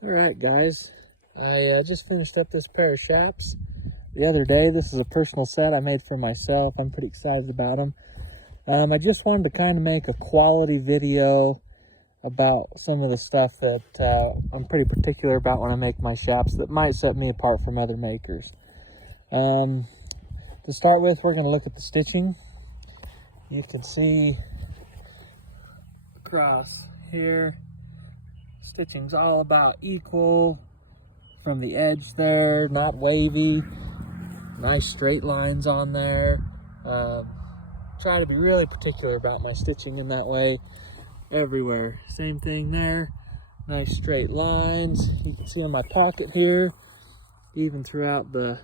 All right, guys, I just finished up this pair of chaps the other day. This is a personal set I made for myself. I'm pretty excited about them. I just wanted to kind of make a quality video about some of the stuff that I'm pretty particular about when I make my chaps that might set me apart from other makers. To start with, we're going to look at the stitching. You can see across here, stitching's all about equal from the edge there, not wavy. Nice straight lines on there. Try to be really particular about my stitching in that way everywhere. Same thing there, nice straight lines. You can see on my pocket here, even throughout the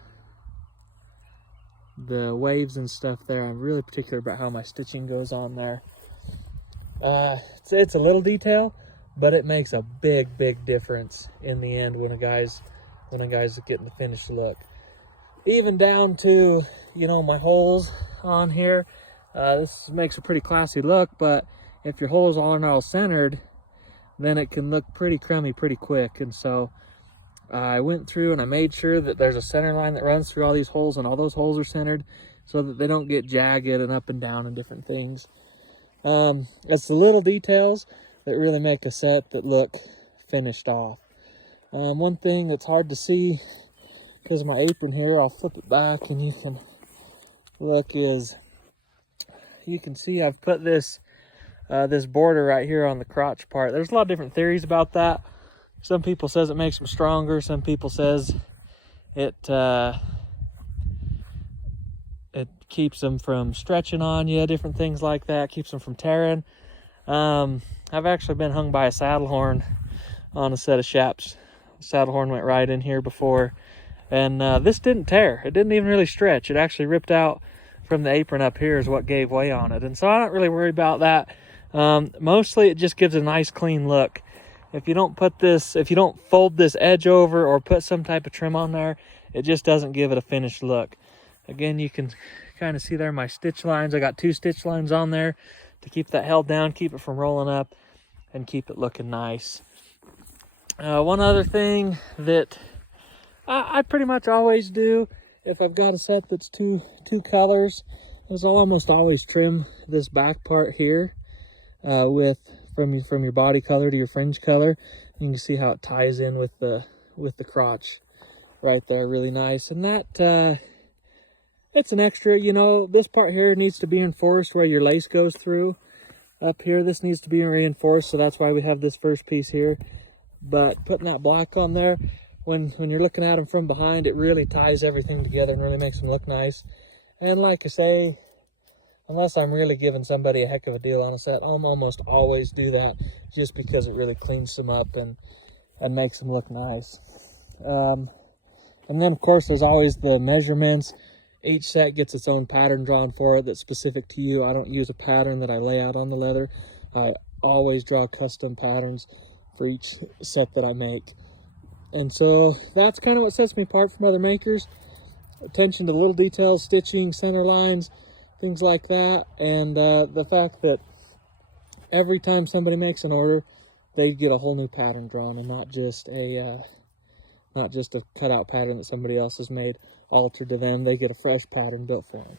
waves and stuff there, I'm really particular about how my stitching goes on there. It's a little detail, but it makes a big difference in the end when a guy's getting the finished look. Even down to, you know, my holes on here. This makes a pretty classy look, but if your holes aren't all centered, then it can look pretty crummy pretty quick. And so I went through and I made sure that there's a center line that runs through all these holes, and all those holes are centered so that they don't get jagged and up and down and different things. It's the little details that really make a set that look finished off. One thing that's hard to see because of my apron here, I'll flip it back and you can look, is you can see I've put this this border right here on the crotch part. There's a lot of different theories about that. Some people says it makes them stronger. Some people says it keeps them from stretching on you, different things like that, keeps them from tearing. I've actually been hung by a saddle horn on a set of chaps. The saddle horn went right in here before, and this didn't tear. It didn't even really stretch. It actually ripped out from the apron up here is what gave way on it. And so I don't really worry about that. Mostly it just gives a nice clean look. If you don't fold this edge over or put some type of trim on there, it just doesn't give it a finished look. Again, you can kind of see there my stitch lines. I got 2 stitch lines on there to keep that held down, keep it from rolling up, and keep it looking nice. One other thing that I pretty much always do if I've got a set that's two colors is I'll almost always trim this back part here from your body color to your fringe color. You can see how it ties in with the crotch right there, really nice. And that it's an extra, you know, this part here needs to be reinforced where your lace goes through. Up here, this needs to be reinforced, so that's why we have this first piece here. But putting that black on there, when you're looking at them from behind, it really ties everything together and really makes them look nice. And like I say, unless I'm really giving somebody a heck of a deal on a set, I'll almost always do that just because it really cleans them up and makes them look nice. And then, of course, there's always the measurements. Each set gets its own pattern drawn for it that's specific to you. I don't use a pattern that I lay out on the leather. I always draw custom patterns for each set that I make. And so that's kind of what sets me apart from other makers. Attention to little details, stitching, center lines, things like that. And the fact that every time somebody makes an order, they get a whole new pattern drawn, and not just a cutout pattern that somebody else has made altered to them. They get a fresh pattern built for them.